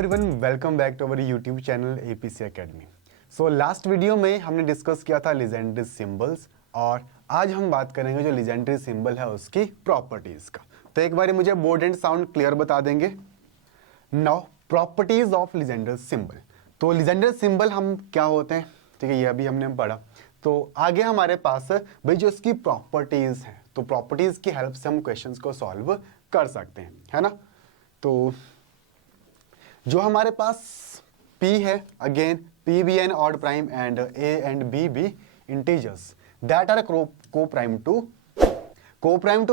Everyone, welcome back to our YouTube channel APC academy. So last video में हमने discuss किया था legendary symbols और आज हम बात करेंगे जो लीजेंडरी सिंबल है उसकी प्रॉपर्टीज का। तो एक बार मुझे बोर्ड एंड साउंड क्लियर बता देंगे। Now properties of legendary symbol. तो लीजेंडरी सिंबल हम क्या होते हैं, ठीक है, ये अभी हमने पढ़ा। तो आगे हमारे पास भाई जो इसकी प्रॉपर्टीज हैं, तो प्रॉपर्टीज की हेल्प से हम क्वेश्चंस को सॉल्व कर सकते हैं, है ना। तो जो हमारे पास P है, अगेन P भी an odd prime and A and B भी integers that are coprime to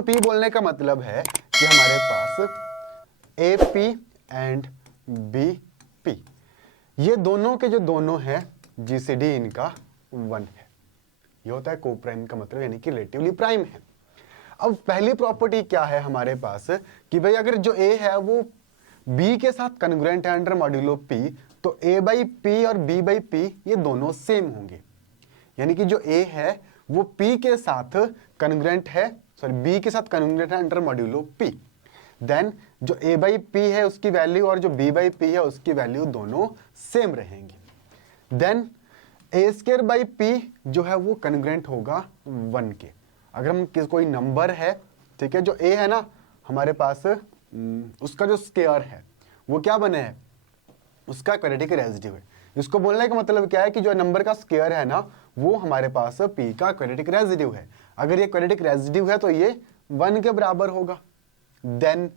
P बोलने का मतलब है कि हमारे पास AP एंड BP ये दोनों के जो दोनों है GCD इनका 1 है। ये होता है को प्राइम का मतलब, यानी कि रिलेटिवली प्राइम है। अब पहली प्रॉपर्टी क्या है हमारे पास कि भाई अगर जो A है वो B के साथ कन्ग्रुएंट है अंडर मॉड्यूलो P, तो A बाई P और B बाई P ये दोनों सेम होंगे। यानी कि जो A है वो P के साथ कन्ग्रुएंट है, B के साथ कन्ग्रुएंट है अंडर मॉड्यूलो P। देन जो A बाई P है उसकी वैल्यू और जो B बाई P है उसकी वैल्यू दोनों सेम रहेंगी। Then A square by P जो है वो कन्ग्रुएंट होगा 1 के। अगर हम कोई नंबर है, ठीक है, जो A है ना हमारे पास, उसका जो स्क्वायर है वो क्या बने है, उसका क्वाड्रेटिक रेसिड्यू है। इसको बोलने का मतलब क्या है कि जो नंबर का स्क्वायर है ना वो हमारे पास P का क्वाड्रेटिक रेसिड्यू है। अगर ये क्वाड्रेटिक रेसिड्यू है तो ये 1 के बराबर होगा। देन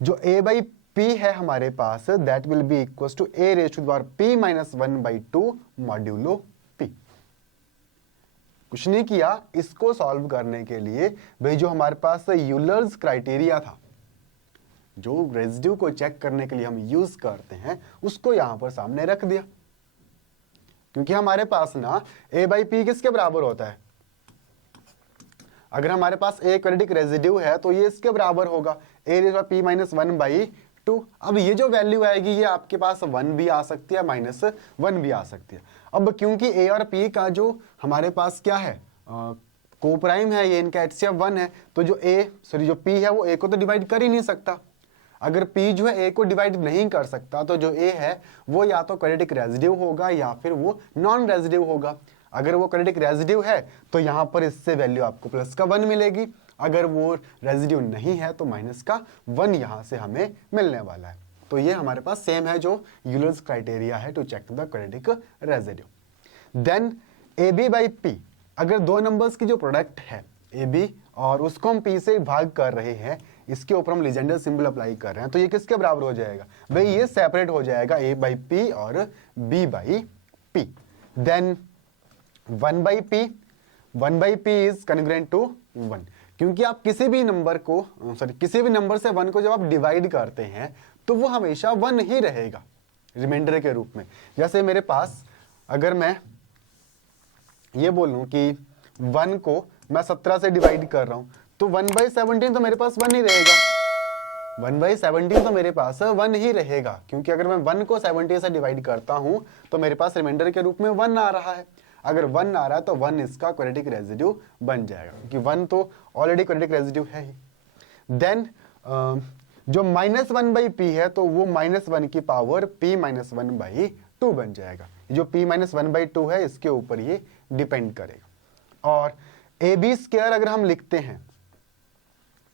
जो A बाई P है हमारे पास that will be equal to A raise to the power P minus 1/2 modulo P। कुछ नहीं किया, इसको सॉल्व करने के लिए भाई जो हमारे पास यूलर्स क्राइटेरिया था, जो रेसिड्यू को चेक करने के लिए हम यूज करते हैं, उसको यहां पर सामने रख दिया। क्योंकि हमारे पास ना A बाई P किसके बराबर होता है, अगर हमारे पास A क्वाड्रेटिक रेसिड्यू है तो ये इसके बराबर होगा A raise to P minus 1/2। अब ये जो वैल्यू आएगी ये आपके पास 1 भी आ सकती है, माइनस 1 भी आ सकती है। अब क्योंकि A और P का जो हमारे पास क्या है, को प्राइम है, ये इनका HCF 1 है, तो जो जो P है वो A को तो डिवाइड कर ही नहीं सकता। अगर P जो है A को डिवाइड नहीं कर सकता तो जो A है वो या तो क्वाड्रेटिक रेसिड्यू होगा या फिर वो नॉन रेसिड्यू होगा। अगर वो क्वाड्रेटिक रेसिड्यू है तो यहां पर इससे वैल्यू आपको प्लस का 1 मिलेगी, अगर वो रेसिड्यू नहीं है तो माइनस का 1 यहां से हमें मिलने वाला है। तो ये हमारे पास सेम है जो यूलर्स क्राइटेरिया है to check the quadratic residue. Then AB by P, अगर दो नंबर्स की जो प्रोडक्ट है AB और उसको हम P से भाग कर रहे हैं, इसके ऊपर हम लीजेंडर सिंबल अप्लाई कर रहे हैं, तो ये किसके बराबर हो जाएगा भाई, ये सेपरेट हो जाएगा A बाई P और B by P। Then 1 by P is congruent to 1, क्योंकि आप किसी भी नंबर से 1 को जब आप डिवाइड करते हैं तो वो हमेशा 1 ही रहेगा रिमाइंडर के रूप में। जैसे मेरे पास अगर मैं ये बोलूं कि 1 को मैं 17 से डिवाइड कर रहा हूं तो 1/17 तो मेरे पास 1 ही रहेगा, 1/17 तो मेरे पास 1 ही रहेगा, क्योंकि अगर मैं 1 को 70 से डिवाइड करता हूं तो मेरे पास रिमाइंडर के रूप में 1 आ रहा है। अगर 1 आ रहा है तो 1 इसका क्वाड्रेटिक रेसिड्यू बन जाएगा, क्योंकि 1 तो ऑलरेडी क्वाड्रेटिक रेसिड्यू है ही। देन जो -1/P है तो वो -1 की पावर P माइनस 1/2 बन जाएगा। जो P माइनस 1/2 है इसके ऊपर ये डिपेंड करेगा। और AB स्क्वायर अगर हम लिखते हैं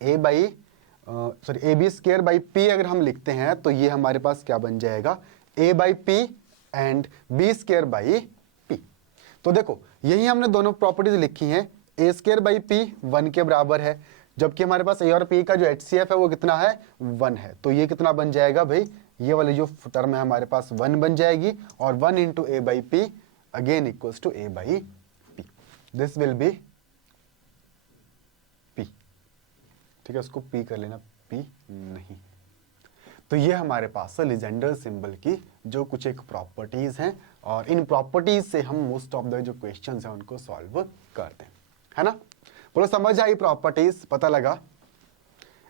AB स्क्वायर बाई P अगर हम लिखते हैं तो ये हमारे पास क्या बन जाएगा, A by P and B square by P। तो देखो यही हमने दोनों प्रॉपर्टीज लिखी हैं। A स्क्वायर बाई P 1 के बराबर है, जबकि हमारे पास A और P का जो HCF है वो कितना है, 1 है। तो ये कितना बन जाएगा भाई, ये वाली जो टर्म है हमारे पास 1 बन जाएगी, और 1 into A by P again equals to A by P। This will be P, ठीक है, उसको P कर लेना, P नहीं। तो ये हमारे पास लीजेंडर सिंबल की जो कुछ एक प्रॉपर्टीज हैं, और इन प्रॉपर्टीज से हम मोस्ट ऑफ द जो क्वेश्चंस हैं उनको सॉल्व करते हैं, है ना। बोलो समझ आई प्रॉपर्टीज, पता लगा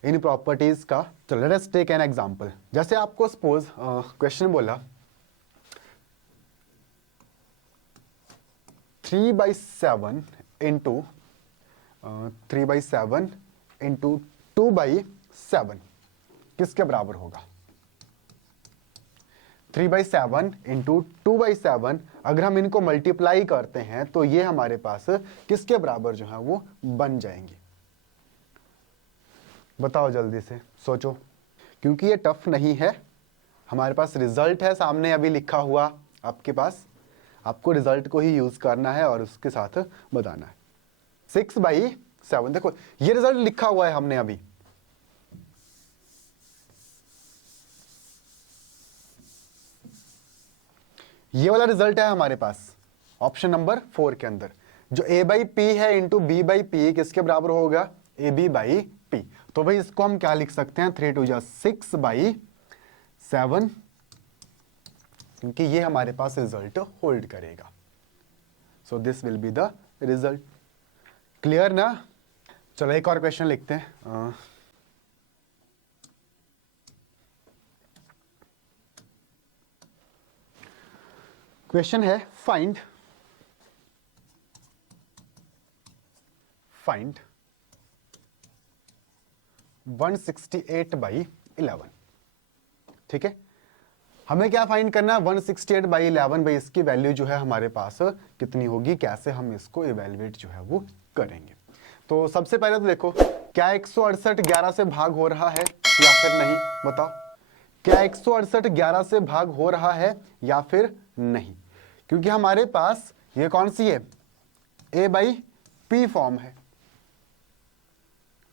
इन प्रॉपर्टीज का। तो let us take an example. जैसे आपको सपोज क्वेश्चन बोला 3/7 इंटू 2/7 किसके बराबर होगा। 3/7 इंटू 2/7, अगर हम इनको मल्टीप्लाई करते हैं तो ये हमारे पास किसके बराबर जो है वो बन जाएंगे? बताओ जल्दी से सोचो, क्योंकि ये टफ नहीं है, हमारे पास रिजल्ट है सामने अभी लिखा हुआ आपके पास, आपको रिजल्ट को ही यूज करना है और उसके साथ बताना है। 6/7, देखो ये रिजल्ट लिखा हुआ है हमने अभी, ये वाला रिजल्ट है हमारे पास ऑप्शन नंबर 4 के अंदर, जो a/p है इंटू b/p किसके बराबर होगा? ab/p। तो भाई इसको हम क्या लिख सकते हैं? 3 2 6/7, क्योंकि ये हमारे पास रिजल्ट होल्ड करेगा। So this will be the result. Clear ना? चलो एक और क्वेश्चन लिखते हैं। क्वेश्चन है फाइंड 168/11। ठीक है, हमें क्या फाइंड करना है? 168/11। भाई इसकी वैल्यू जो है हमारे पास कितनी होगी, कैसे हम इसको इवेलुएट जो है वो करेंगे? तो सबसे पहले तो देखो, क्या 168 11 से भाग हो रहा है या फिर नहीं? बताओ, क्या 168 11 से भाग हो रहा है या फिर नहीं? क्योंकि हमारे पास ये कौन सी है? a/p फॉर्म है।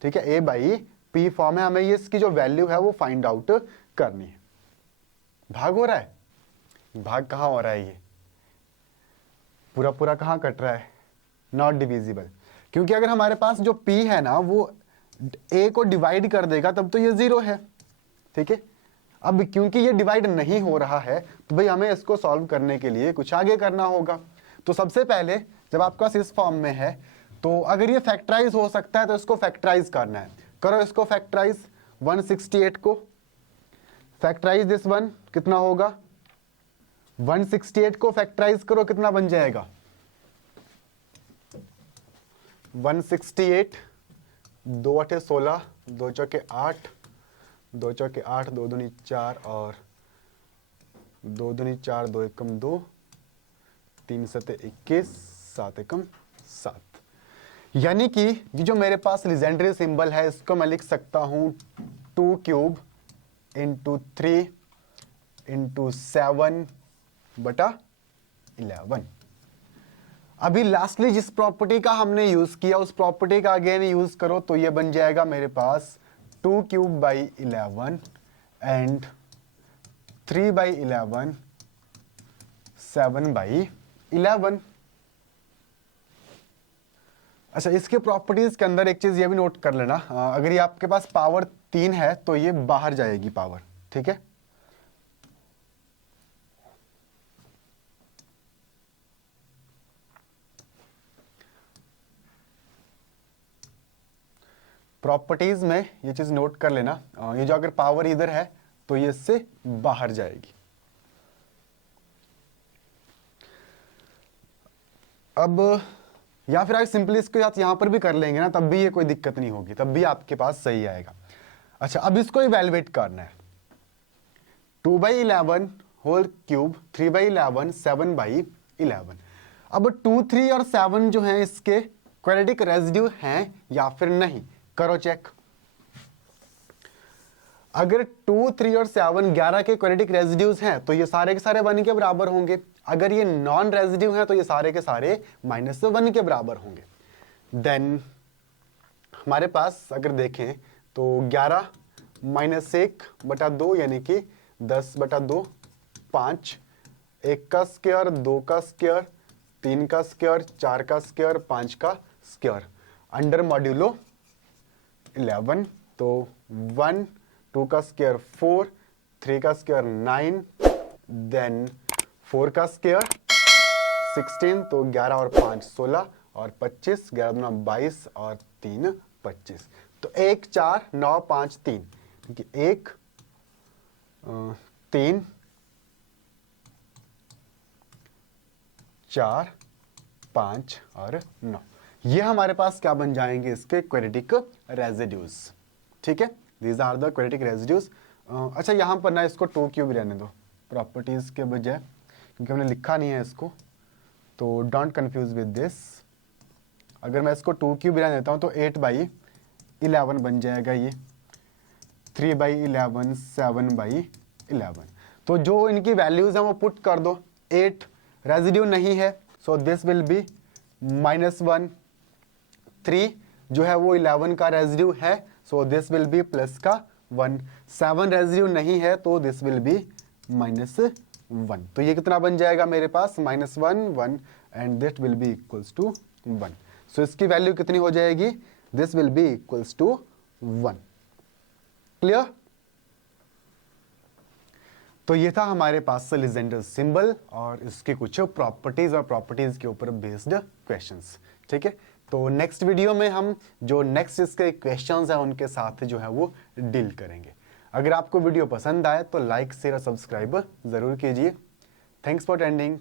ठीक है, a/p फॉर्म है, हमें ये इसकी जो वैल्यू है वो फाइंड आउट करनी है। भाग हो रहा है? भाग कहां हो रहा है? ये पूरा पूरा कहां कट रहा है? नॉट डिविजिबल, क्योंकि अगर हमारे पास जो p है ना वो a को डिवाइड कर देगा तब तो ये 0 है। ठीक है, अब क्योंकि ये डिवाइड नहीं हो रहा है तो भाई हमें इसको सॉल्व करने के लिए कुछ आगे करना होगा। तो सबसे पहले जब आपका इस फॉर्म में है तो अगर ये फैक्टराइज हो सकता है तो इसको फैक्टराइज करना है। करो इसको फैक्टराइज, 168 को फैक्टराइज, दिस वन कितना होगा? 168 को फैक्टराइज करो, कितना बन जाएगा? 168, 2 8 16, 2 चौके 8, 2 चौके 8, 2 दूनी 4 और 2 दूनी 4, 2 एकम 2, 3 सते 21, 7 एकम 7। यानी कि ये जो मेरे पास लीजेंडरी सिंबल है इसको मैं लिख सकता हूं 2 क्यूब इंटू 3 इंटू 7/11। अभी लास्टली जिस प्रॉपर्टी का हमने यूज किया उस प्रॉपर्टी का अगेन यूज करो तो ये बन जाएगा मेरे पास 2 क्यूब बाई 11 एंड 3/11 7/11। अच्छा, इसके प्रॉपर्टीज के अंदर एक चीज ये भी नोट कर लेना, अगर ये आपके पास पावर 3 है तो ये बाहर जाएगी पावर। ठीक है, प्रॉपर्टीज में ये चीज नोट कर लेना, ये जो अगर पावर इधर है तो ये इससे बाहर जाएगी। अब या फिर आप सिंपली इसके साथ यहां पर भी कर लेंगे ना, तब भी ये कोई दिक्कत नहीं होगी, तब भी आपके पास सही आएगा। अच्छा, अब इसको इवैल्यूएट करना है। 2/11 होल क्यूब, 3/11 7/11। अब 2 3 और 7 जो हैं इसके क्वाड्रेटिक रेसिड्यू हैं या फिर नहीं, करो चेक। अगर 2 3 और 7 11 के क्वाड्रेटिक रेसिड्यूज हैं तो ये सारे के सारे 1 के बराबर होंगे। अगर ये नॉन रेसिड्यू हैं तो ये सारे के सारे -1 के बराबर होंगे। देन हमारे पास अगर देखें तो 11 -1/2 यानी कि 10/2, 5, 1 का स्क्वायर, 2 का स्क्वायर, 3 का स्क्वायर, 4 का स्क्वायर, 5 का स्क्वायर, अंडर मॉड्यूलो 11। तो 1, 2 का स्क्वायर 4, 3 का स्क्वायर 9, देन 4 का स्क्वायर 16, तो 11 और 5 16 और 25, 11 दूना 22 और 3 25। तो 1 4 9 5 3, क्योंकि 1 3 4 5 और 9, ये हमारे पास क्या बन जाएंगे? इसके क्वाड्रेटिक रेसिड्यूज। ठीक है, these are the quadratic residues. अच्छा, यहां पर ना इसको 2 क्यूब रहने दो, प्रॉपर्टीज के बजाय, क्योंकि हमने लिखा नहीं है इसको, तो डोंट कंफ्यूज विद दिस। अगर मैं इसको 2 क्यूब बना देता हूँ तो 8/11 बन जाएगा ये, 3/11, 7/11। तो जो इनकी वैल्यूज हैं वो पुट कर दो। 8 रेजिड्यू नहीं है, सो दिस विल बी -1। 3 जो है वो 11 का रेजिड्यू है, so this will B plus का 1। 7 रेजिड्यू नहीं है, तो दिस विल बी -1। तो ये कितना बन जाएगा मेरे पास, -1, 1 and this will be equals to 1। So इसकी वैल्यू कितनी हो जाएगी, this will be equals to 1। Clear? तो ये था हमारे पास से लीजेंडर सिंबल और इसके कुछ प्रॉपर्टीज और प्रॉपर्टीज के ऊपर बेस्ड क्वेश्चंस। ठीक है, तो नेक्स्ट वीडियो में हम जो नेक्स्ट इसके क्वेश्चंस हैं उनके साथ जो है वो डील करेंगे। अगर आपको वीडियो पसंद आए तो लाइक शेयर और सब्सक्राइब जरूर कीजिए। Thanks for attending.